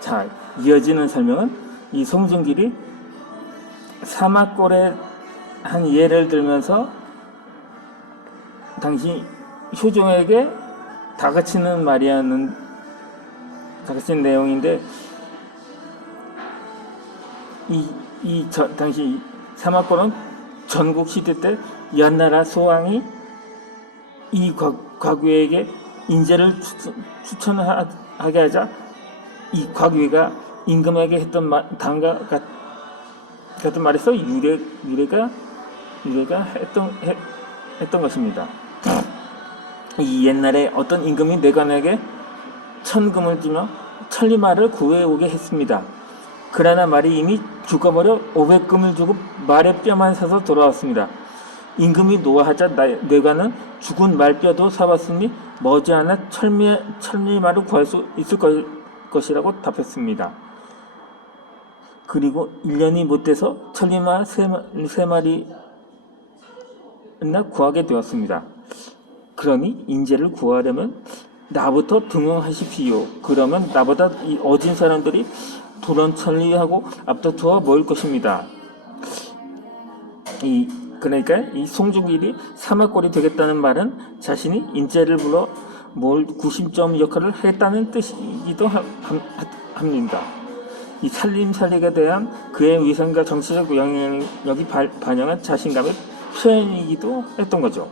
자, 이어지는 설명은 이 송중길이 사막골의 한 예를 들면서 당시 효종에게 다그치는 내용인데, 당시 사막골은 전국 시대 때 연나라 소왕이 이 과귀에게 인재를 추천하게 하자 이 과귀가 임금에게 했던 다음과 같은 말에서 유래가 했던 것입니다. 이 옛날에 어떤 임금이 내관에게 1000금을 주며 천리말을 구해오게 했습니다. 그러나 말이 이미 죽어버려 500금을 주고 말의 뼈만 사서 돌아왔습니다. 임금이 노하자 내관은 죽은 말뼈도 사왔으니 머지않아 천리말을 구할 수 있을 것이라고 답했습니다. 그리고 1년이 못돼서 천리말 3마리나 구하게 되었습니다. 그러니 인재를 구하려면 나부터 등용하십시오. 그러면 나보다 이 어진 사람들이 불언천리하고 앞다투어 모일 것입니다. 그러니까 이 송중길이 사막골이 되겠다는 말은 자신이 인재를 불러 모을 구심점 역할을 했다는 뜻이기도 합니다. 이 살림살이에 대한 그의 위상과 정치적 영향력이 반영한 자신감의 표현이기도 했던 거죠.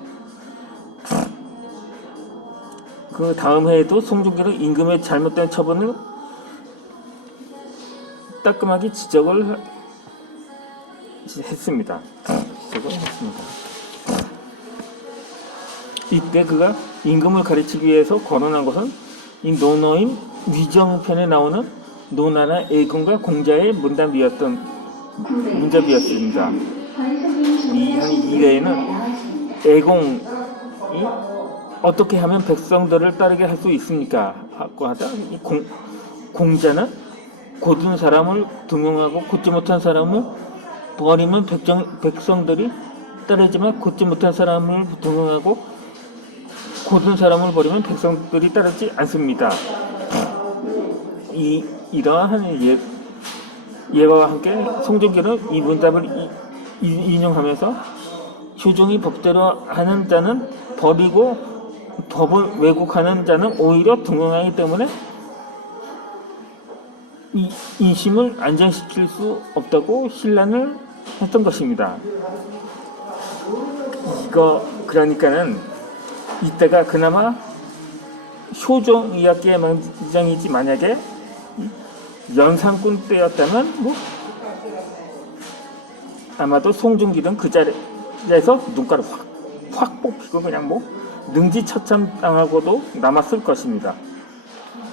그 다음 해에도 송중길은 임금의 잘못된 처분을 따끔하게 지적을 했습니다. 이때 그가 임금을 가르치기 위해서 거론한 것은 이 논어인 위정편에 나오는 노나나 애공과 공자의 문답이었습니다. 이 외에는 애공이 어떻게 하면 백성들을 따르게 할 수 있습니까? 하고 하다 공자는 곧은 사람을 등용하고 곧지 못한 사람을 버리면 백성들이 따르지만 곧지 못한 사람을 등용하고 곧은 사람을 버리면 백성들이 따르지 않습니다. 이러한 예와 함께 송중길은 이 문답을 인용하면서 효종이 법대로 하는 자는 버리고 법을 왜곡하는 자는 오히려 등용하기 때문에 이 인심을 안정시킬 수 없다고 신란을 했던 것입니다. 그러니까는 이때가 그나마 효종 이야기의 망정이지, 만약에 연산군 때였다면 아마도 송중길은 그 자리에서 눈가를 확 뽑히고 그냥 능지처참 당하고도 남았을 것입니다.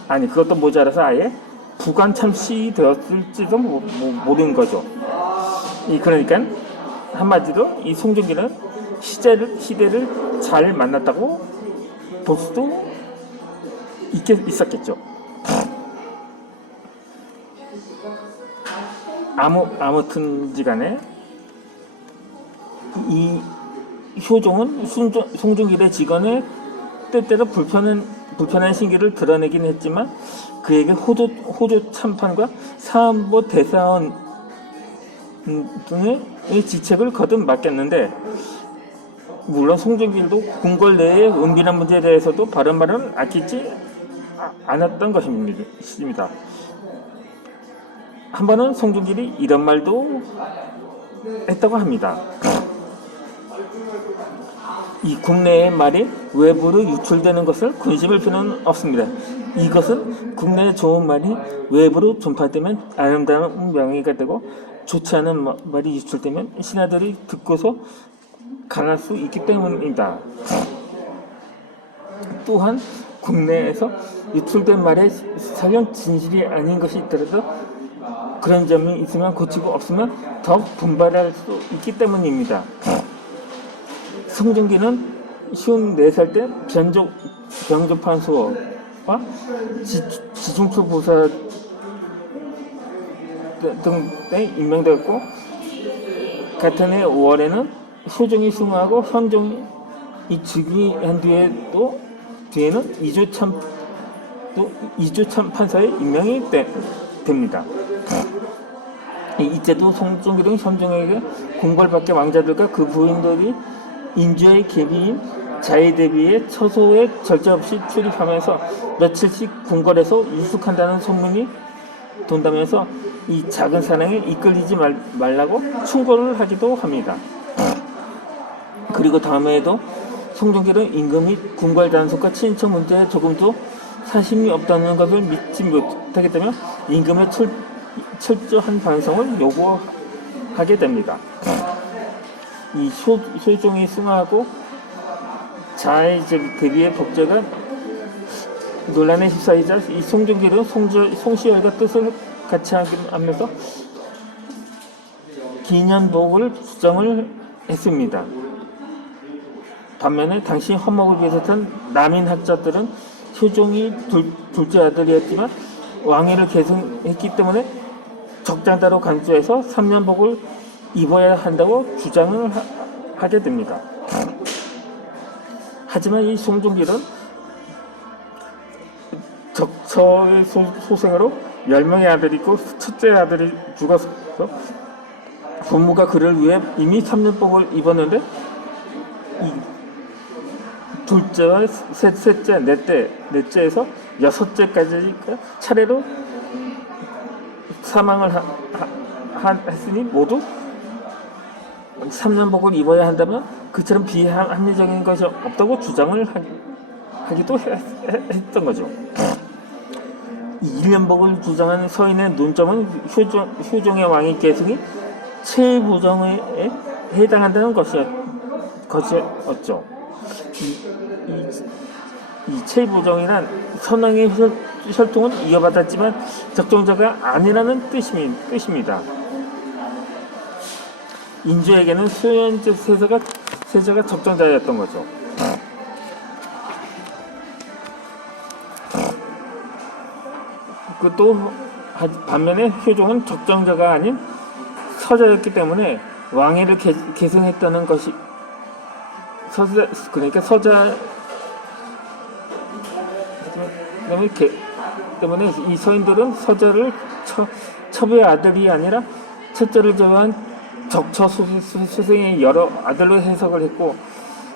아니, 그것도 모자라서 아예 부관참시 되었을지도 모르는 거죠. 그러니까 한마디로 이 송중길은 시대를 잘 만났다고 볼 수도 있었겠죠. 아무튼지간에 이 효종은 송중길의 직언에 때때로 불편한 신기를 드러내긴 했지만 그에게 호조 참판과 사안보 대사원 등의 지책을 거듭 맡겼는데, 물론 송중길도 궁궐 내의 은밀한 문제에 대해서도 바른 말은 아끼지 않았던 것입니다. 한 번은 송중길이 이런 말도 했다고 합니다. 이 국내의 말이 외부로 유출되는 것을 근심할 필요는 없습니다. 이것은 국내의 좋은 말이 외부로 전파되면 아름다운 명예가 되고, 좋지 않은 말이 유출되면 신하들이 듣고서 강할 수 있기 때문입니다. 또한 국내에서 유출된 말에 설령 진실이 아닌 것이 있더라도 그런 점이 있으면 고치고 없으면 더 분발할 수 있기 때문입니다. 송중길은 54살 때 병조판서와 지중초 보사 등에 임명되었고, 같은 해 5월에는 효종이 승하고 현종이 즉위한 뒤에는 또 이주 판사에 임명이 됩니다. 이때도 송중기는 현종에게 공궐받게 왕자들과 그 부인들이 인주의 계비인 자의대비의 처소에 절제 없이 출입하면서 며칠씩 궁궐에서 유숙한다는 소문이 돈다면서 이 작은 사랑에 이끌리지 말라고 충고를 하기도 합니다. 그리고 다음해에도 송중기는 임금 및 궁궐 단속과 친인척 문제에 조금도 사심이 없다는 것을 믿지 못하겠다며 임금의 철저한 반성을 요구하게 됩니다. 이 소종이 승하하고 자의대비의 법제가 논란에 휩싸이자 이 송중기는 송시열과 뜻을 같이 하면서 기년복을 주장을 했습니다. 반면에 당시 허목을 비롯한 남인학자들은 효종이 둘째 아들이었지만 왕위를 계승했기 때문에 적장다로 간주해서 3년복을 입어야 한다고 주장을 하게 됩니다. 하지만 이 송중기는 적처의 소생으로 10명의 아들이 있고 첫째 아들이 죽어서 부모가 그를 위해 이미 3년복을 입었는데 이 둘째와 셋째, 넷째에서 여섯째까지 차례로 사망을 했으니 모두 3년복을 입어야 한다면 그처럼 비합리적인 것이 없다고 주장을 하기도 했던 거죠. 1년복을 주장하는 서인의 논점은 효종의 왕위 계승이 체부정에 해당한다는 것이었죠. 이 체부정이란 선왕의 혈통을 이어받았지만 적정자가 아니라는 뜻입니다. 인주에게는 소현제 세자가 적정자였던 거죠. 또 반면에 효종은 적정자가 아닌 서자였기 때문에 왕위를 계승했다는 것이 그러니까 서자 때문에 이 서인들은 서자를 첩의 아들이 아니라 첫째를 제외한 적처 수생의 여러 아들로 해석을 했고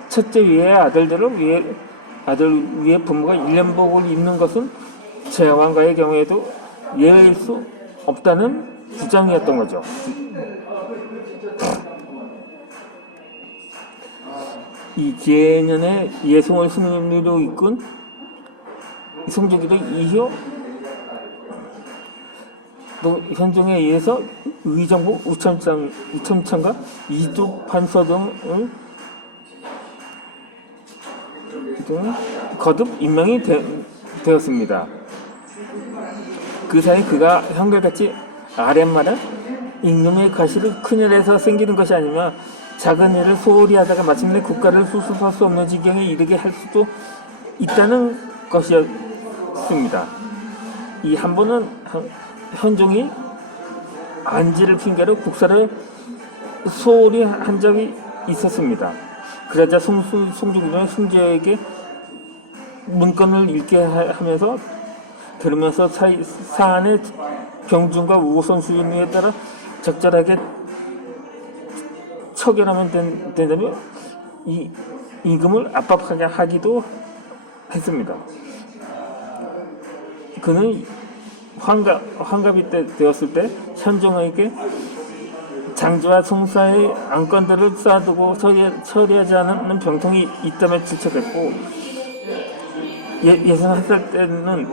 첫째 위의 아들 위에 부모가 1년복을 입는 것은 제왕가의 경우에도 예외일 수 없다는 주장이었던 거죠. 이 계년의 예송을 승리로 이끈 송중기도 이후 또 현종에 의해서 의정부 우천창과 이도 판서 등을 거듭 임명이 되었습니다. 그 사이 그가 한결같이 아랫말은 임금의 과실을 큰일에서 생기는 것이 아니며 작은 일을 소홀히 하다가 마침내 국가를 수습할 수 없는 지경에 이르게 할 수도 있다는 것이었습니다. 이 한 번은 현종이 안지를 핑계로 국사를 소홀히 한 적이 있었습니다. 그러자 송중기는 승조에게 문건을 읽게 하면서 들으면서 사안의 경중과 우선순위에 따라 적절하게 처결하면 된다며 이 임금을 압박하게 하기도 했습니다. 그는 환갑이 되었을 때 현종에게 장주와 송사의 안건들을 쌓아두고 처리하지 않는 병통이 있다며 질책했고 예상했을 때는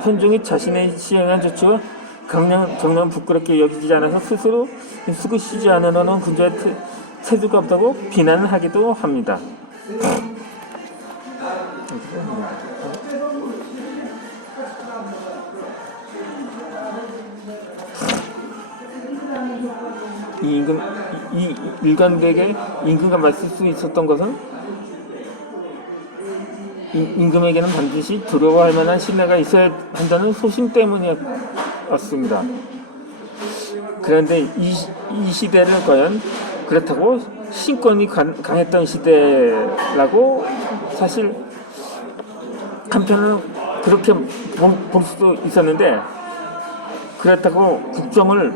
현종이 자신의 시행한 조치와 정령 부끄럽게 여기지 않아서 스스로 쓰고 쉬지 않으려는 군주의 태도가 없다고 비난을 하기도 합니다. 이 일관되게 임금과 맞설 수 있었던 것은 임금에게는 반드시 두려워할 만한 신뢰가 있어야 한다는 소신 때문이었습니다. 그런데 이 시대를 과연 그렇다고 신권이 강했던 시대라고 사실 한편은 그렇게 볼 수도 있었는데, 그렇다고 국정을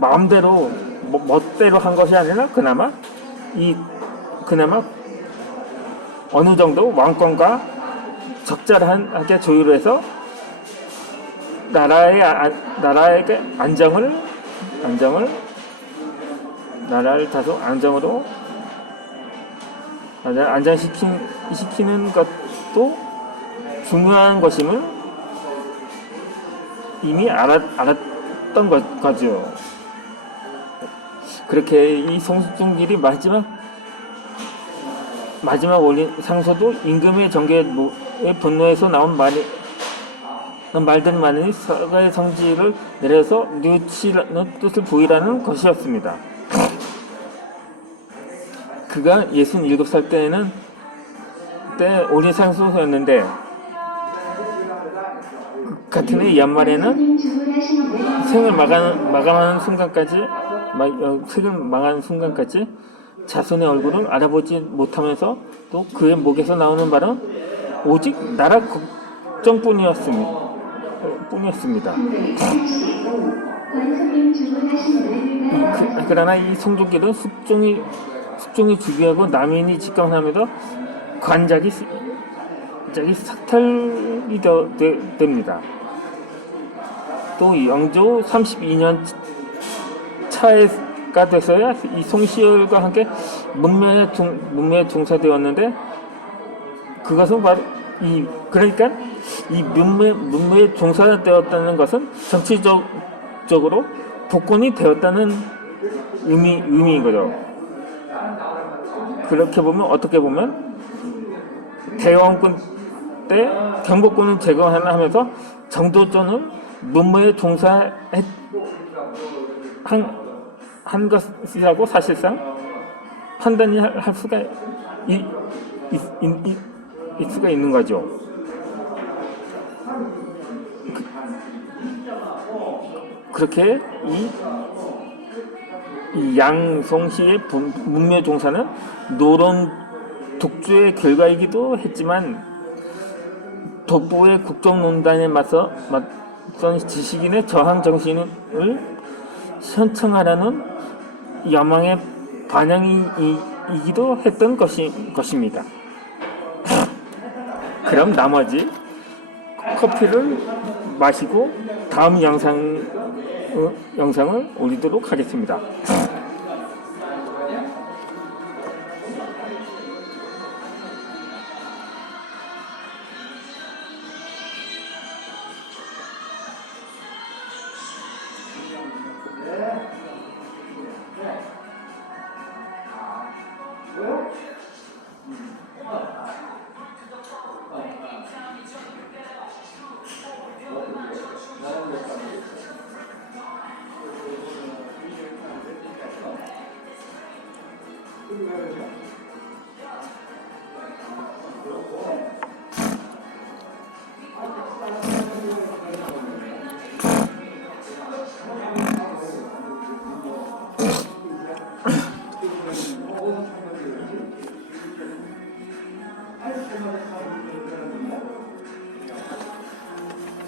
마음대로 멋대로 한 것이 아니라 그나마 어느 정도 왕권과 적절하게 조율해서 나라에게 나라를 다소 안정시키는 것도 중요한 것임을 이미 알았던 거죠. 그렇게 이 송중길이 마지막 올린 상소도 임금의 정계의 분노에서 나온 말들만이 사과의 성질을 내려서 뉘우치는 뜻을 보이라는 것이었습니다. 그가 67살 때 올린 상소였는데, 같은 해 연말에는 생을 마감하는 순간까지 자손의 얼굴을 알아보지 못하면서 또 그의 목에서 나오는 말은 오직 나라 걱정뿐이었습니다. 그러나 이 송중길은 숙종이 즉위하고 남인이 집권하면서 관작이 삭탈이 됩니다. 또 영조 32년 차가 돼서야 이 송시열과 함께 문묘에 종사되었는데, 그것은 바로 그러니까 이 문묘에 종사되었다는 것은 정치적으로 복권이 되었다는 의미인 거죠. 그렇게 보면, 어떻게 보면 대원군 때 경복군을 제거하면서 정도전을 문무에 종사한 것이라고 사실상 판단이 할 수가 있는 거죠. 그렇게 이 양송시의 문묘 종사는 노론 독주의 결과이기도 했지만, 독보의 국정농단에 맞선 지식인의 저항 정신을 현청하라는 여망의 반영이기도 했던 것입니다. 그럼 나머지 커피를 마시고 다음 영상을 올리도록 하겠습니다.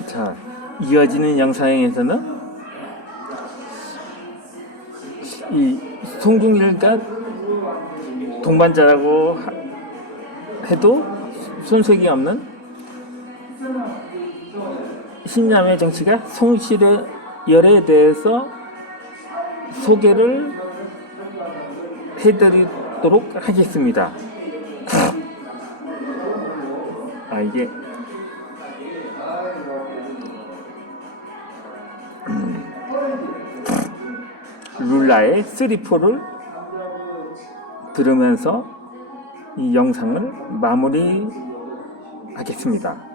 자, 이어지는 영상에서는 이 송중길과 동반자라고 해도 손색이 없는 신남의 정치가 송시열에 대해서 소개를 해드리도록 하겠습니다. 이게 룰라의 3-4를 들으면서 이 영상을 마무리하겠습니다.